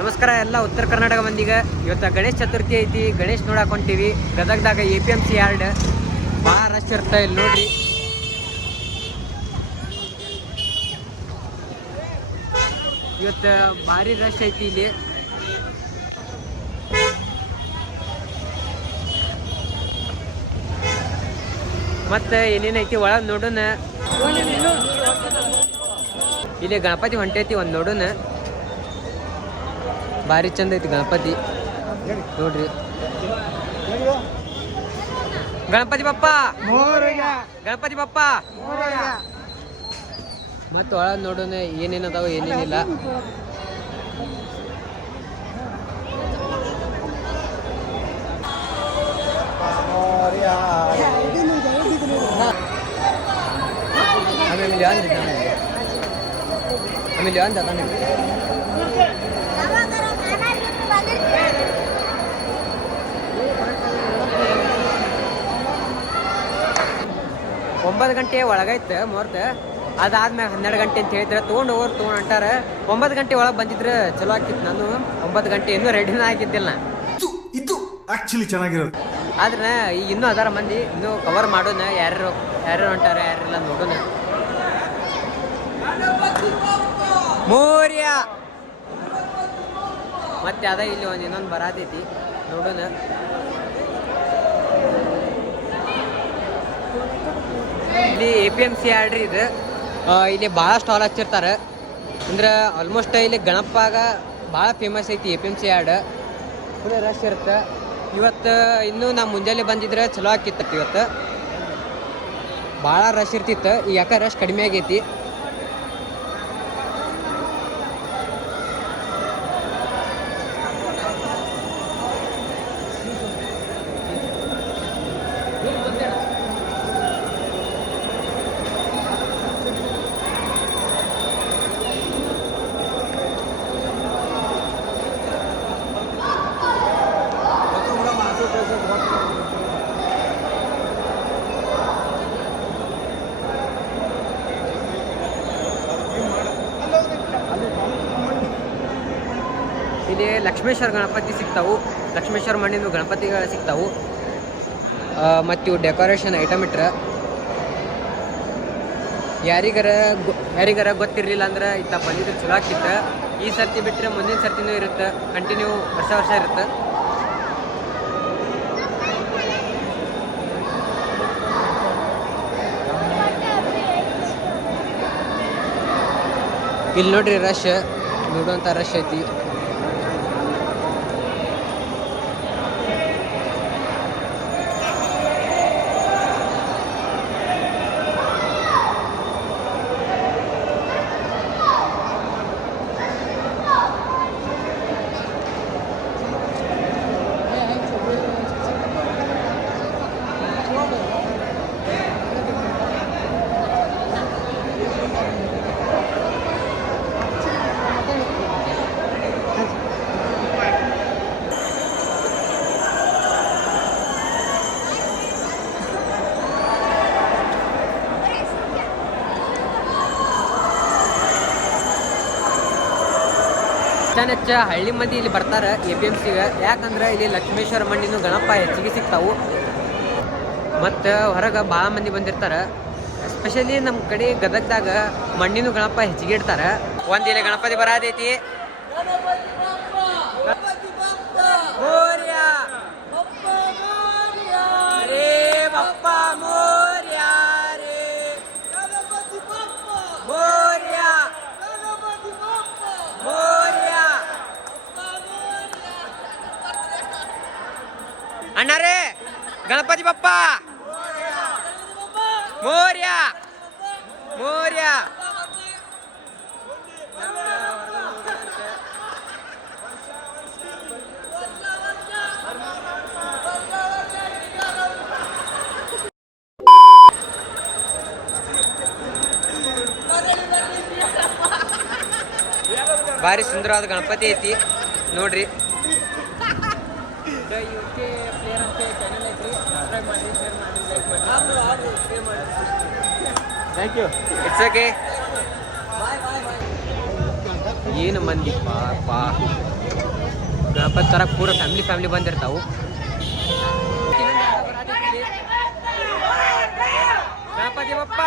ನಮಸ್ಕಾರ ಎಲ್ಲ ಉತ್ತರ ಕರ್ನಾಟಕ ಮಂದಿಗೆ. ಇವತ್ತು ಗಣೇಶ ಚತುರ್ಥಿ ಐತಿ, ಗಣೇಶ್ ನೋಡಕ್ಕೆ ಹೊಂಟೀವಿ. ಗದಗದಾಗ APMC ಯಾರ್ಡ್ ಭಾಳ ರಶ್ ಇರ್ತಾ ಇಲ್ಲಿ ನೋಡ್ರಿ. ಇವತ್ತು ಭಾರಿ ರಶ್ ಐತಿ ಇಲ್ಲಿ. ಮತ್ತೆ ಏನೇನೈತಿ ಒಳಗೆ ನೋಡೋಣ. ಇಲ್ಲಿ ಗಣಪತಿ ಹೊಂಟೈತಿ, ಒಂದು ನೋಡೋಣ. ಭಾರಿ ಚಂದ ಐತಿ ಗಣಪತಿ ನೋಡ್ರಿ. ಗಣಪತಿ ಬಪ್ಪ, ಗಣಪತಿ ಬಪ್ಪ. ಮತ್ತೆ ಒಳಗೆ ನೋಡೋಣ ಏನೇನದಾವ ಏನೇನಿಲ್ಲ. ಆಮೇಲೆ ಅಂತ 9 ಗಂಟೆ ಒಳಗೈತೆ ಮುಹೂರ್ತ. ಅದಾದ್ಮೇಲೆ 12 ಗಂಟೆ ಅಂತ ಹೇಳಿದ್ರೆ ತೊಗೊಂಡು ಅಂಟಾರ. 9 ಗಂಟೆ ಒಳಗೆ ಬಂದಿದ್ರೆ ಚಲೋ ಆಗ್ತಿತ್ತು. ನಾನು 9 ಗಂಟೆ ಇನ್ನೂ ರೆಡಿನ ಆಗಿದ್ದಿಲ್ಲ. ಇದು ಆಕ್ಚುಲಿ ಚೆನ್ನಾಗಿರೋದು. ಆದ್ರೆ ಈಗ ಇನ್ನೂ ಅದಾರ ಮಂದಿ, ಇನ್ನೂ ಕವರ್ ಮಾಡೋಣ. ಯಾರ್ಯಾರು ಹೊಂಟಾರ ಯಾರೆಲ್ಲ ನೋಡೋಣ. ಮೋರ್ಯ ಮತ್ತೆ ಅದ ಇಲ್ಲಿ ಒಂದು ಇನ್ನೊಂದು ಬರಾತೈತಿ, ನೋಡೋಣ. ಇಲ್ಲಿ APMC ಯಾರ್ಡ್ ರೀ ಇದು. ಇಲ್ಲಿ ಭಾಳ ಸ್ಟಾಲ್ ಹಚ್ಚಿರ್ತಾರೆ. ಅಂದ್ರೆ ಆಲ್ಮೋಸ್ಟ್ ಇಲ್ಲಿ ಗಣಪಾಗ ಭಾಳ ಫೇಮಸ್ ಐತಿ APMC ಯಾರ್ಡ್. ಫುಲ್ ರಶ್ ಇರುತ್ತೆ. ಇವತ್ತು ಇನ್ನೂ ನಾ ಮುಂಜಾನೆ ಬಂದಿದ್ರೆ ಚಲೋ ಆಕಿತ್ತು. ಇವತ್ತು ಭಾಳ ರಶ್ ಇರ್ತಿತ್ತು, ಈಗ ಯಾಕೆ ರಶ್ ಕಡಿಮೆ ಆಗೈತಿ. ಇಲ್ಲಿ ಲಕ್ಷ್ಮೇಶ್ವರ ಗಣಪತಿ ಸಿಗ್ತಾವು, ಲಕ್ಷ್ಮೇಶ್ವರ ಮಣ್ಣಿನ ಗಣಪತಿಗಳು ಸಿಗ್ತಾವು. ಮತ್ತು ಇವು ಡೆಕೋರೇಷನ್ ಐಟಮ್ ಇಟ್ರೆ ಯಾರಿಗಾರ ಗೊತ್ತಿರಲಿಲ್ಲ ಅಂದ್ರೆ ಇತ್ತ ಬಂದಿದ್ರೆ ಚಲೋ ಆಗ್ತಿತ್ತು. ಈ ಸರ್ತಿ ಬಿಟ್ಟರೆ ಮುಂದಿನ ಸರ್ತಿನೂ ಇರುತ್ತೆ, ಕಂಟಿನ್ಯೂ ವರ್ಷ ಇರುತ್ತೆ. ಇಲ್ಲಿ ನೋಡ್ರಿ ರಶ್, ನೋಡುವಂಥ ರಶ್ ಐತಿ. ಹೆಚ್ಚ ಹಳ್ಳಿ ಮಂದಿ ಇಲ್ಲಿ ಬರ್ತಾರೆ APMCಗೆ. ಯಾಕಂದ್ರೆ ಇಲ್ಲಿ ಲಕ್ಷ್ಮೇಶ್ವರ ಮಣ್ಣಿನ ಗಣಪ ಹೆಚ್ಚಿಗೆ ಸಿಗ್ತಾವು. ಮತ್ತು ಹೊರಗೆ ಭಾಳ ಮಂದಿ ಬಂದಿರ್ತಾರೆ. ಎಸ್ಪೆಷಲಿ ನಮ್ಮ ಕಡೆ ಗದಗದಾಗ ಮಣ್ಣಿನ ಗಣಪ ಹೆಚ್ಚಿಗೆ ಇಡ್ತಾರೆ. ಒಂದಿಲ್ಲಿ ಗಣಪತಿ ಬರಾದೈತಿ. ಅಣ್ಣಾರೇ ಗಣಪತಿ ಬಪ್ಪ ಮೋರ್ಯ ಮೋರ್ಯ. ಭಾರಿ ಸುಂದರವಾದ ಗಣಪತಿ ಐತಿ ನೋಡ್ರಿ. Thank you. It's okay. ಏನು ಮಂದಿ ಪಾಪ ಗಣಪತಿ ತರಕ್ಕೆ ಪೂರ ಫ್ಯಾಮಿಲಿ ಬಂದಿರ್ತಾವು. ಗಣಪತಿ ಬಪ್ಪ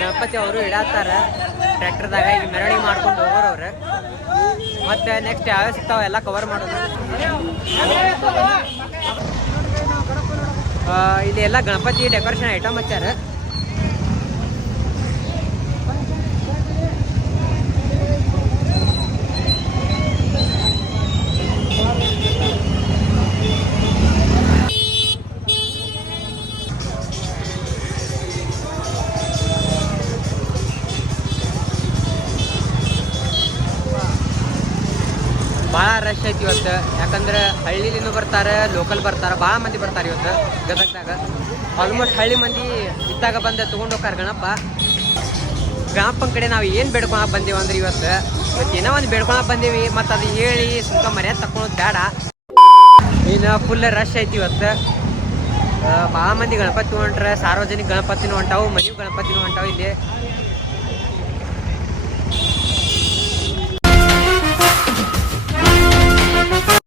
ಗಣಪತಿ ಅವರು ಇಡಾತಾರ ಟ್ರ್ಯಾಕ್ಟರ್ದಾಗ. ಈಗ ಮೆರವಣಿಗೆ ಮಾಡ್ಕೊಂಡು ಹೋಗೋರವ್ರು. ಮತ್ತೆ ನೆಕ್ಸ್ಟ್ ಯಾವ್ಯಾವ ಸಿಗ್ತಾವ ಎಲ್ಲ ಕವರ್ ಮಾಡೋದು. ಇಲ್ಲಿ ಎಲ್ಲ ಗಣಪತಿ ಡೆಕೋರೇಷನ್ ಐಟಮ್ ಹಚ್ಚಾರ. ಭಾಳ ರಶ್ ಐತಿ ಇವತ್ತು. ಯಾಕಂದ್ರೆ ಹಳ್ಳಿಲಿನೂ ಬರ್ತಾರೆ, ಲೋಕಲ್ ಬರ್ತಾರೆ, ಭಾಳ ಮಂದಿ ಬರ್ತಾರೆ ಇವತ್ತು ಗದಗದಾಗ. ಆಲ್ಮೋಸ್ಟ್ ಹಳ್ಳಿ ಮಂದಿ ಇದ್ದಾಗ ಬಂದು ತೊಗೊಂಡು ಹೋಗ್ತಾರೆ ಗಣಪನ ಕಡೆ ನಾವು ಏನು ಬೇಡ್ಕೊಳಕ್ಕೆ ಬಂದೀವಿ ಅಂದ್ರೆ ಇವತ್ತು ಏನೋ ಒಂದು ಬೇಡ್ಕೊಳಕ್ಕೆ ಬಂದೀವಿ. ಮತ್ತು ಅದು ಹೇಳಿ ಸುತ್ತ ಮರ್ಯಾದೆ ತಗೊಳೋದು ಬೇಡ. ಇನ್ನು ಫುಲ್ ರಶ್ ಐತಿ ಇವತ್ತು. ಭಾಳ ಮಂದಿ ಗಣಪತಿ ಹೊಂಟ್ರೆ, ಸಾರ್ವಜನಿಕ ಗಣಪತಿನೂ ಹೊಂಟಾವು, ಮನೆ ಗಣಪತಿನೂ ಹೊಂಟಾವು. ಇಲ್ಲಿ